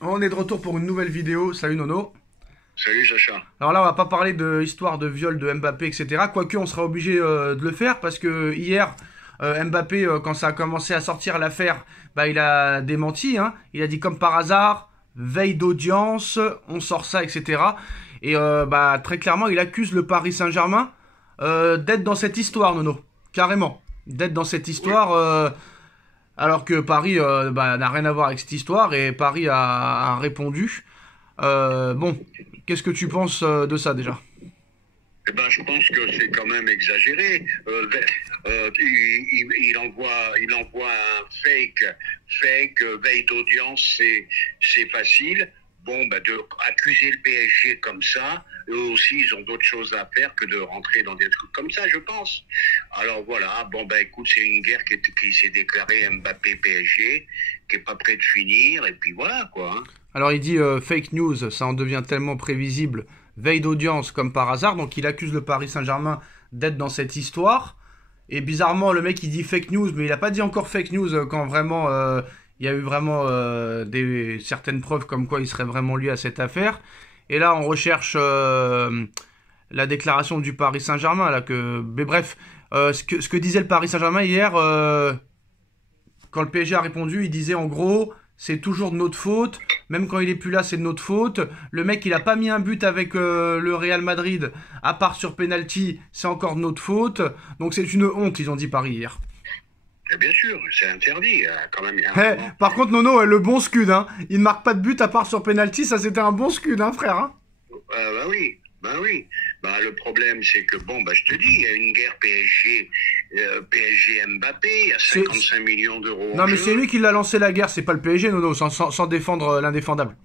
On est de retour pour une nouvelle vidéo. Salut Nono. Salut Sacha. Alors là, on va pas parler de histoire de viol de Mbappé, etc. Quoique, on sera obligé de le faire parce que hier, Mbappé, quand ça a commencé à sortir l'affaire, bah, il a démenti. Hein. Il a dit comme par hasard, veille d'audience, on sort ça, etc. Et bah, très clairement, il accuse le Paris Saint-Germain d'être dans cette histoire, Nono. Carrément. D'être dans cette Oui. histoire. Alors que Paris bah, n'a rien à voir avec cette histoire et Paris a répondu. Bon, qu'est-ce que tu penses de ça déjà? Eh ben, je pense que c'est quand même exagéré. Il envoie un fake veille d'audience, c'est facile. Bon, bah, de accuser le PSG comme ça, eux aussi, ils ont d'autres choses à faire que de rentrer dans des trucs comme ça, je pense. Alors voilà, bon, bah, écoute, c'est une guerre qui s'est déclarée Mbappé-PSG, qui est pas près de finir, et puis voilà, quoi. Hein. Alors il dit fake news, ça en devient tellement prévisible. Veille d'audience comme par hasard, donc il accuse le Paris Saint-Germain d'être dans cette histoire. Et bizarrement, le mec il dit fake news, mais il a pas dit encore fake news quand vraiment il y a eu vraiment certaines preuves comme quoi il serait vraiment lié à cette affaire. Et là, on recherche la déclaration du Paris Saint-Germain là que, mais bref, ce que disait le Paris Saint-Germain hier, quand le PSG a répondu, il disait en gros, c'est toujours de notre faute. Même quand il est plus là, c'est de notre faute. Le mec, il a pas mis un but avec le Real Madrid, à part sur penalty, c'est encore de notre faute. Donc c'est une honte, ils ont dit Paris hier. Et bien sûr, c'est interdit, quand même, il y a un Eh, moment. par contre, Nono, le bon scud, hein. Il ne marque pas de but à part sur penalty, ça c'était un bon scud, hein, frère. Hein. Bah oui, bah oui. Bah, le problème, c'est que, bon, bah, je te dis, il y a une guerre PSG Mbappé, il y a C'est... 55 millions d'euros Non, en mais c'est jeu. lui qui l'a lancé la guerre, c'est pas le PSG, Nono, sans défendre l'indéfendable.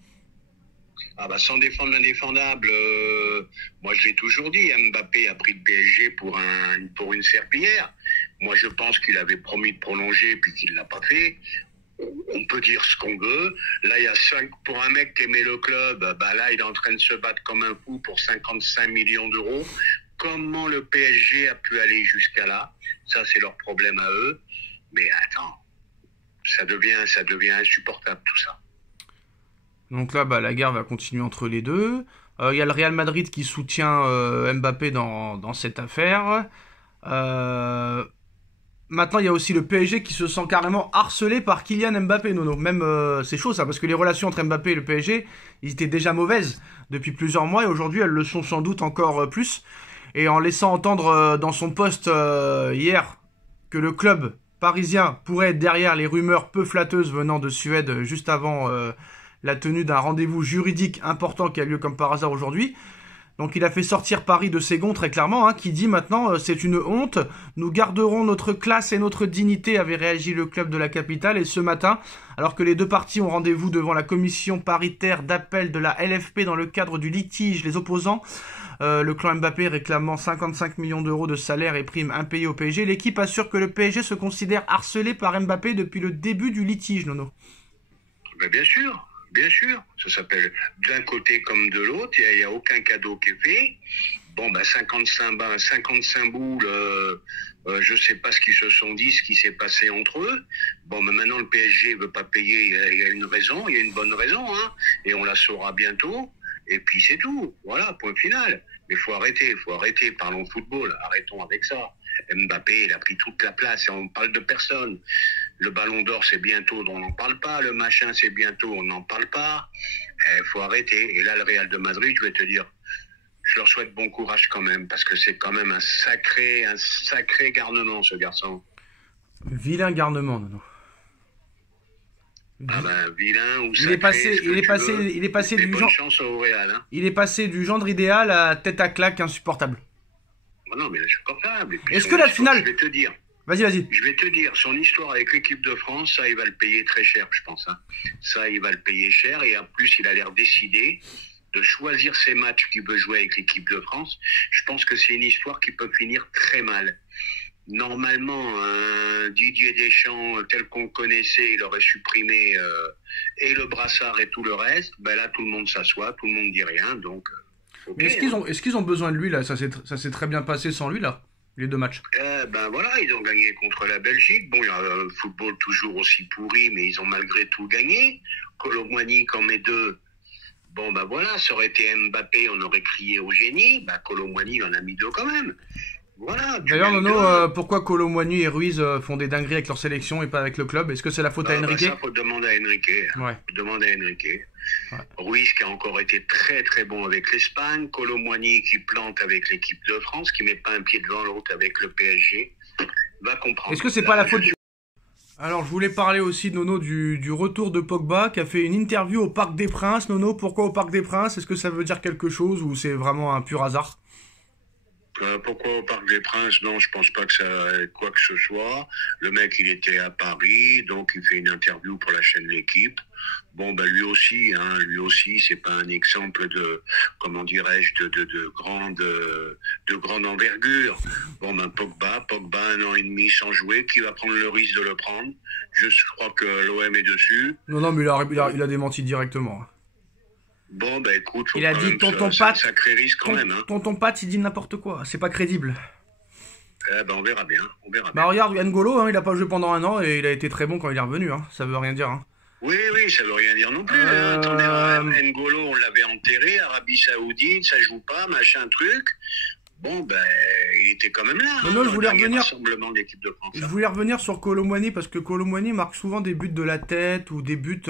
Ah bah, sans défendre l'indéfendable, moi je l'ai toujours dit, Mbappé a pris le PSG pour une serpillière. Moi je pense qu'il avait promis de prolonger puis qu'il l'a pas fait. On peut dire ce qu'on veut. Là, il y a pour un mec qui aimait le club, bah là, il est en train de se battre comme un fou pour 55 millions d'euros. Comment le PSG a pu aller jusqu'à là? Ça, c'est leur problème à eux. Mais attends, ça devient insupportable tout ça. Donc là, bah, la guerre va continuer entre les deux. Il y a le Real Madrid qui soutient Mbappé dans cette affaire. Euh, Maintenant, il y a aussi le PSG qui se sent carrément harcelé par Kylian Mbappé, Nono. Même, c'est chaud ça, parce que les relations entre Mbappé et le PSG, ils étaient déjà mauvaises depuis plusieurs mois, et aujourd'hui, elles le sont sans doute encore plus. Et en laissant entendre dans son post hier que le club parisien pourrait être derrière les rumeurs peu flatteuses venant de Suède juste avant la tenue d'un rendez-vous juridique important qui a lieu comme par hasard aujourd'hui, donc il a fait sortir Paris de ses gonds très clairement, hein, qui dit maintenant c'est une honte, nous garderons notre classe et notre dignité, avait réagi le club de la capitale. Et ce matin, alors que les deux parties ont rendez-vous devant la commission paritaire d'appel de la LFP dans le cadre du litige les opposants, le clan Mbappé réclamant 55 millions d'euros de salaire et primes impayées au PSG, l'équipe assure que le PSG se considère harcelé par Mbappé depuis le début du litige, Nono. Mais bien sûr, ça s'appelle d'un côté comme de l'autre, il y a aucun cadeau qui est fait. Bon, ben 55 boules, je sais pas ce qu'ils se sont dit, ce qui s'est passé entre eux. Bon, mais maintenant le PSG veut pas payer, il y a une raison, il y a une bonne raison, hein, et on la saura bientôt. Et puis c'est tout, voilà, point final. Mais faut arrêter, parlons football, arrêtons avec ça. Mbappé, il a pris toute la place et on parle de personne. Le ballon d'or, c'est bientôt, on n'en parle pas. Le machin, c'est bientôt, on n'en parle pas. Il faut arrêter. Et là, le Real de Madrid, je vais te dire, je leur souhaite bon courage quand même, parce que c'est quand même un sacré garnement, ce garçon. Vilain garnement, Nono. Ah ben, vilain ou Il est sacré, passé, ce que il est tu passé, veux. il est passé Mais du bonne genre, chance au Real, hein. il est passé du gendre idéal à tête à claque insupportable. Oh non, mais insupportable. Et puis Est-ce son que la histoire, finale, vas-y, vas-y. je vais te dire, son histoire avec l'équipe de France, ça, il va le payer très cher, je pense. Hein. Ça, il va le payer cher. Et en plus, il a l'air décidé de choisir ses matchs qu'il veut jouer avec l'équipe de France. Je pense que c'est une histoire qui peut finir très mal. Normalement, Didier Deschamps, tel qu'on le connaissait, il aurait supprimé et le brassard et tout le reste. Ben là, tout le monde s'assoit, tout le monde dit rien, donc ok. Mais Hein. est-ce qu'ils ont besoin de lui là? Ça s'est très bien passé sans lui là, les deux matchs. Ben voilà, ils ont gagné contre la Belgique. Bon, il y a un football toujours aussi pourri, mais ils ont malgré tout gagné. Kolo Muani en met deux. Bon, bah voilà, ça aurait été Mbappé, on aurait crié au génie. Bah, Kolo Muani en a mis deux quand même. Voilà, tu D'ailleurs, mets Nono, deux. pourquoi Kolo Muani et Ruiz font des dingueries avec leur sélection et pas avec le club? Est-ce que c'est la faute à Bah, Enrique? ça, faut demander à Enrique. Ouais. Faut demander à Enrique. Ouais. Ruiz qui a encore été très très bon avec l'Espagne. Kolo Muani qui plante avec l'équipe de France, qui met pas un pied devant l'autre avec le PSG. Va comprendre. Est-ce que c'est pas la faute... Alors, je voulais parler aussi, Nono, du retour de Pogba, qui a fait une interview au Parc des Princes. Nono, pourquoi au Parc des Princes? Est-ce que ça veut dire quelque chose ou c'est vraiment un pur hasard? Pourquoi au Parc des Princes? Non, je pense pas que ça ait quoi que ce soit. Le mec, il était à Paris, donc il fait une interview pour la chaîne L'Équipe. Bon, bah lui aussi, c'est pas un exemple de, comment dirais-je, de grande envergure. Bon, ben Pogba, 1 an et demi sans jouer, qui va prendre le risque de le prendre? Je crois que l'OM est dessus. Non, mais il a démenti directement. Bon, bah écoute, faut Il a quand dit même tonton un Pat, sacré risque quand même, hein. tonton Pat, il dit n'importe quoi. C'est pas crédible. Eh ben, on verra bien, on verra Bah bien. regarde, N'Golo, hein, il a pas joué pendant un an et il a été très bon quand il est revenu. Hein. Ça veut rien dire. Hein. Oui, ça veut rien dire non plus. Hein. Attendez, N'Golo, on l'avait enterré, Arabie Saoudite, ça joue pas, machin truc. Bon, ben, il était quand même là. Non, je voulais revenir. Rassemblement d'équipe de France. Je voulais revenir sur Kolo Muani parce que Kolo Muani marque souvent des buts de la tête ou des buts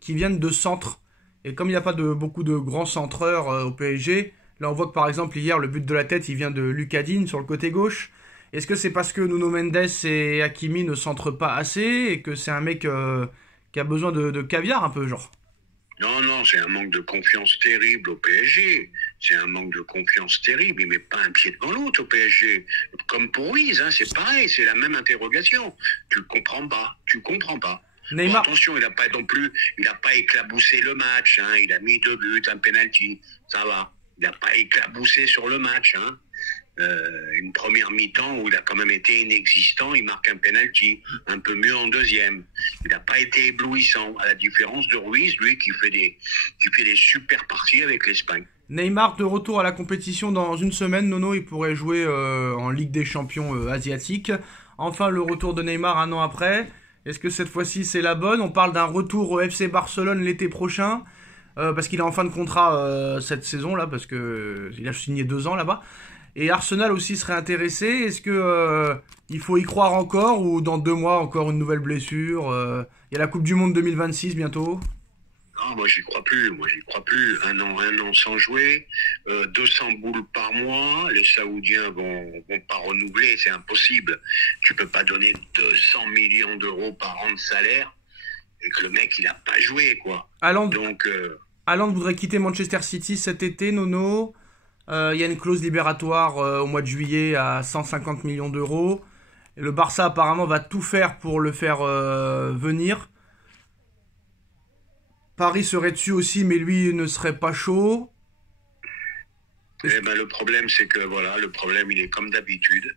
qui viennent de centre. Et comme il n'y a pas beaucoup de grands centreurs au PSG, là on voit que par exemple hier le but de la tête il vient de Lucadine sur le côté gauche. Est-ce que c'est parce que Nuno Mendes et Hakimi ne centrent pas assez et que c'est un mec qui a besoin de caviar un peu genre? Non, c'est un manque de confiance terrible au PSG. C'est un manque de confiance terrible. Il met pas un pied devant l'autre au PSG. Comme pour Ruiz, hein, c'est pareil, c'est la même interrogation. Tu comprends pas. Neymar. Bon, attention, il a pas éclaboussé le match, hein. Il a mis 2 buts, un penalty, ça va. Il n'a pas éclaboussé sur le match, hein. Une première mi-temps où il a quand même été inexistant, il marque un penalty, un peu mieux en deuxième. Il n'a pas été éblouissant, à la différence de Ruiz, lui qui fait des super parties avec l'Espagne. Neymar de retour à la compétition dans une semaine. Nono, il pourrait jouer en Ligue des Champions asiatique. Enfin, le retour de Neymar un an après. Est-ce que cette fois-ci c'est la bonne? On parle d'un retour au FC Barcelone l'été prochain. Parce qu'il est en fin de contrat cette saison-là, parce que il a signé 2 ans là-bas. Et Arsenal aussi serait intéressé. Est-ce que il faut y croire encore ou dans 2 mois encore une nouvelle blessure? Il y a la Coupe du Monde 2026 bientôt. Non, moi j'y crois plus. Un an sans jouer, 200 boules par mois. Les Saoudiens vont pas renouveler, c'est impossible. Tu peux pas donner 200 millions d'euros par an de salaire et que le mec il a pas joué quoi. Haaland voudrait quitter Manchester City cet été, Nono. Il y a une clause libératoire au mois de juillet à 150 millions d'euros. Et le Barça apparemment va tout faire pour le faire venir. Paris serait dessus aussi, mais lui ne serait pas chaud. Eh ben, le problème, c'est que le problème, il est comme d'habitude.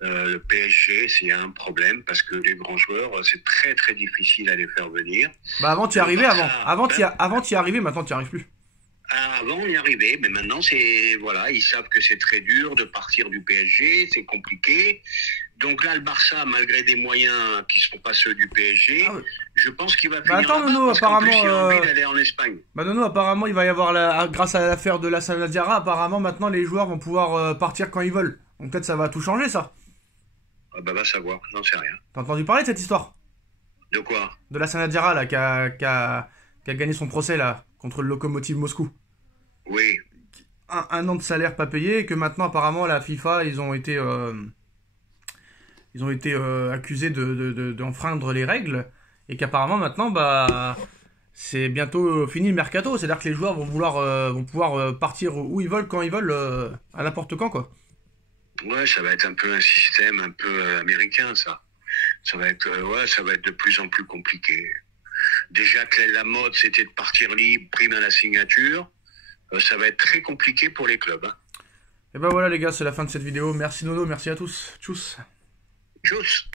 Le PSG, c'est un problème parce que les grands joueurs, c'est très très difficile à les faire venir. Bah avant, tu y arrivais avant, tu y arrivais, maintenant tu n'y arrives plus. Avant, on y arrivait, mais maintenant, ils savent que c'est très dur de partir du PSG, c'est compliqué. Donc là, le Barça, malgré des moyens qui ne sont pas ceux du PSG, je pense qu'il va finir attends, Nono, apparemment, il a envie d'aller en Espagne. Bah Nono, apparemment, il va y avoir, grâce à l'affaire de la Diarra, apparemment, maintenant, les joueurs vont pouvoir partir quand ils veulent. Donc peut-être ça va tout changer, ça. Ah bah, va savoir, j'en sais rien. T'as entendu parler de cette histoire? De quoi? De la Diarra, là, qui a gagné son procès, là, contre le Lokomotiv Moscou. Oui. Un an de salaire pas payé, et que maintenant, apparemment, la FIFA, ils ont été accusés d'enfreindre les règles, et qu'apparemment, maintenant, bah, c'est bientôt fini le mercato. C'est-à-dire que les joueurs vont pouvoir partir où ils veulent, quand ils veulent, à n'importe quand, quoi. Ouais, ça va être un peu un système un peu américain, ça. Ça va être de plus en plus compliqué. Déjà que la mode, c'était de partir libre, prime à la signature. Ça va être très compliqué pour les clubs. Hein. Et ben voilà les gars, c'est la fin de cette vidéo. Merci Nono, merci à tous. Tchuss. Tchuss.